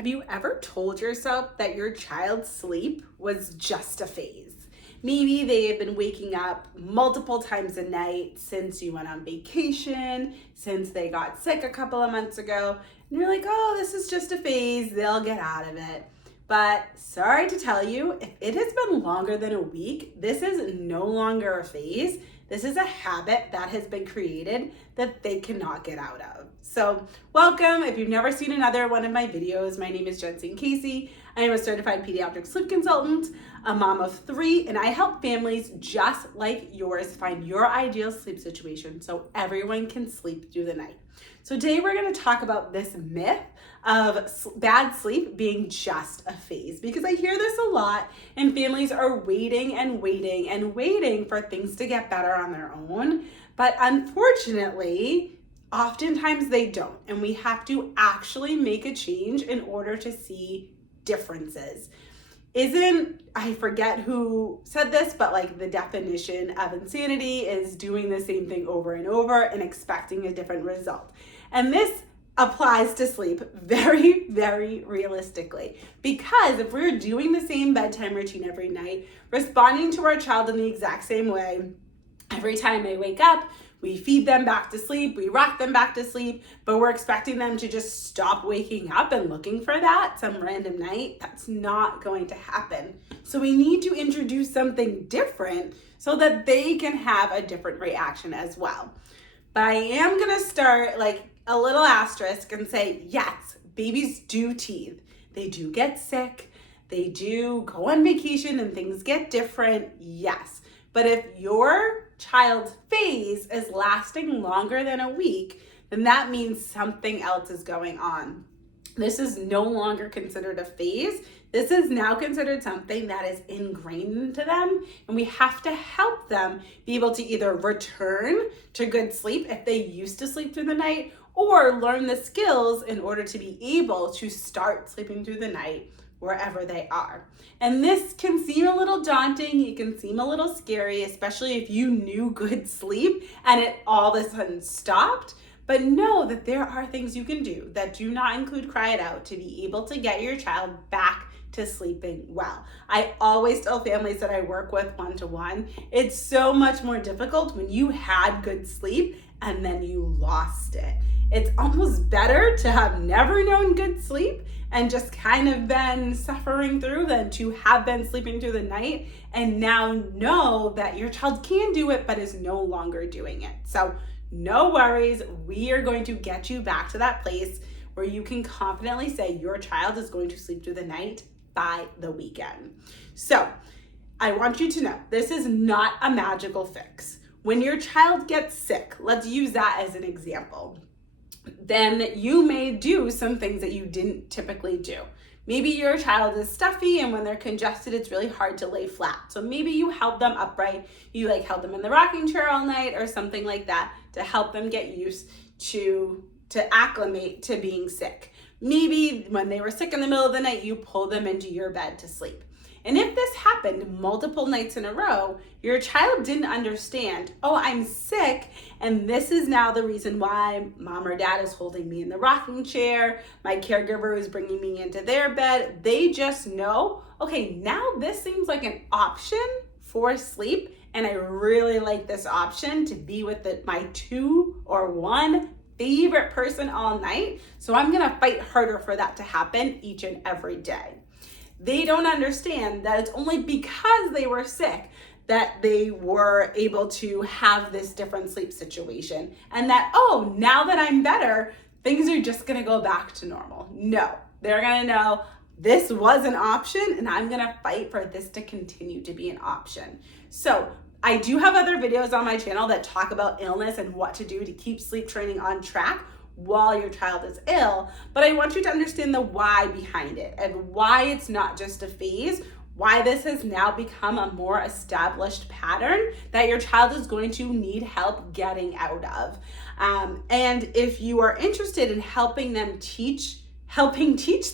Have you ever told yourself that your child's sleep was just a phase? Maybe they have been waking up multiple times a night since you went on vacation, since they got sick a couple of months ago, and you're like, oh, this is just a phase, they'll get out of it. But sorry to tell you, if it has been longer than a week, this is no longer a phase. This is a habit that has been created that they cannot get out of. So welcome. If you've never seen another one of my videos, my name is Jensine Casey. I am a certified pediatric sleep consultant, a mom of 3, and I help families just like yours find your ideal sleep situation so everyone can sleep through the night. So today we're going to talk about this myth of bad sleep being just a phase, because I hear this a lot and families are waiting and waiting and waiting for things to get better on their own. But unfortunately, oftentimes they don't, and we have to actually make a change in order to see differences. I forget who said this, but like the definition of insanity is doing the same thing over and over and expecting a different result. And this applies to sleep very, very realistically, because if we're doing the same bedtime routine every night, responding to our child in the exact same way, every time they wake up, we feed them back to sleep, we rock them back to sleep, but we're expecting them to just stop waking up and looking for that some random night. That's not going to happen. So we need to introduce something different so that they can have a different reaction as well. But I am gonna start like a little asterisk and say, yes, babies do teeth. They do get sick. They do go on vacation and things get different, yes. But if your child's phase is lasting longer than a week, then that means something else is going on. This is no longer considered a phase. This is now considered something that is ingrained into them, and we have to help them be able to either return to good sleep if they used to sleep through the night, or learn the skills in order to be able to start sleeping through the night wherever they are. And this can seem a little daunting, it can seem a little scary, especially if you knew good sleep and it all of a sudden stopped. But know that there are things you can do that do not include cry it out to be able to get your child back to sleeping well. I always tell families that I work with one-to-one, it's so much more difficult when you had good sleep and then you lost it. It's almost better to have never known good sleep and just kind of been suffering through than to have been sleeping through the night and now know that your child can do it but is no longer doing it. So no worries, we are going to get you back to that place where you can confidently say your child is going to sleep through the night by the weekend. So I want you to know, this is not a magical fix. When your child gets sick, let's use that as an example, then you may do some things that you didn't typically do. Maybe your child is stuffy and when they're congested, it's really hard to lay flat. So maybe you held them upright, you held them in the rocking chair all night or something like that to help them get used to acclimate to being sick. Maybe when they were sick in the middle of the night, you pull them into your bed to sleep. And if this happened multiple nights in a row, your child didn't understand, oh, I'm sick, and this is now the reason why mom or dad is holding me in the rocking chair, my caregiver is bringing me into their bed. They just know, okay, now this seems like an option for sleep, and I really like this option to be with my 2 or 1 favorite person all night, so I'm gonna fight harder for that to happen each and every day. They don't understand that it's only because they were sick that they were able to have this different sleep situation, and that, oh, now that I'm better, things are just gonna go back to normal. No, they're gonna know this was an option and I'm gonna fight for this to continue to be an option. So I do have other videos on my channel that talk about illness and what to do to keep sleep training on track while your child is ill, but I want you to understand the why behind it and why it's not just a phase, why this has now become a more established pattern that your child is going to need help getting out of. And if you are interested in helping teach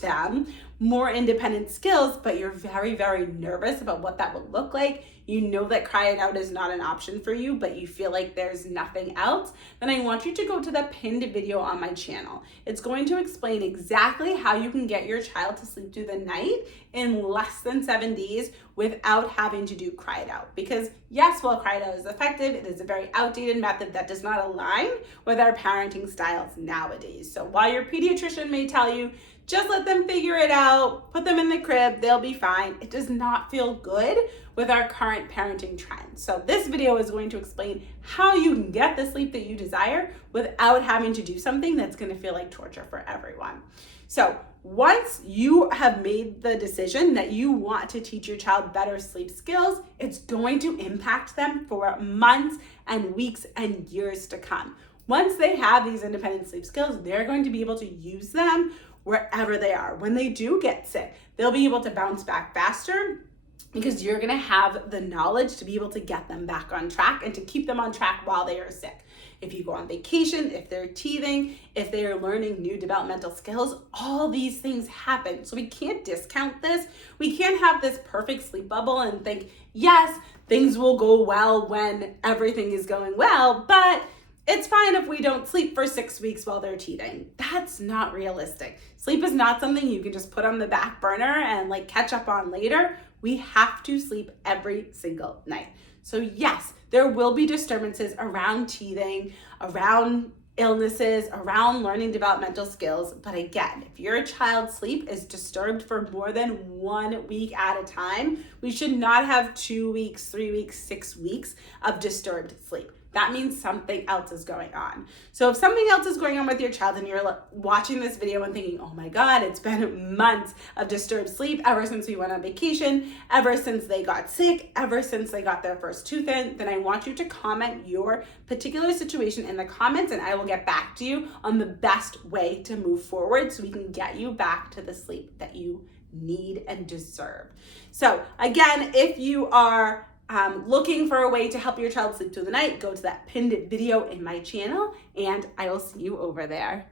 them more independent skills, but you're very, very nervous about what that would look like, you know that cry it out is not an option for you, but you feel like there's nothing else, then I want you to go to the pinned video on my channel. It's going to explain exactly how you can get your child to sleep through the night in less than 7 days without having to do cry it out. Because yes, while cry it out is effective, it is a very outdated method that does not align with our parenting styles nowadays. So while your pediatrician may tell you, just let them figure it out, put them in the crib, they'll be fine, it does not feel good with our current parenting trends. So this video is going to explain how you can get the sleep that you desire without having to do something that's going to feel like torture for everyone. So once you have made the decision that you want to teach your child better sleep skills, it's going to impact them for months and weeks and years to come. Once they have these independent sleep skills, they're going to be able to use them wherever they are. When they do get sick, they'll be able to bounce back faster because you're gonna have the knowledge to be able to get them back on track and to keep them on track while they are sick. If you go on vacation, if they're teething, if they are learning new developmental skills, all these things happen. So we can't discount this. We can't have this perfect sleep bubble and think, yes, things will go well when everything is going well, but it's fine if we don't sleep for 6 weeks while they're teething. That's not realistic. Sleep is not something you can just put on the back burner and like catch up on later. We have to sleep every single night. So yes, there will be disturbances around teething, around illnesses, around learning developmental skills. But again, if your child's sleep is disturbed for more than 1 week at a time, we should not have 2 weeks, 3 weeks, 6 weeks of disturbed sleep. That means something else is going on. So if something else is going on with your child and you're watching this video and thinking, oh my God, it's been months of disturbed sleep ever since we went on vacation, ever since they got sick, ever since they got their first tooth in, then I want you to comment your particular situation in the comments and I will get back to you on the best way to move forward so we can get you back to the sleep that you need and deserve. So again, if you are looking for a way to help your child sleep through the night, go to that pinned video in my channel and I will see you over there.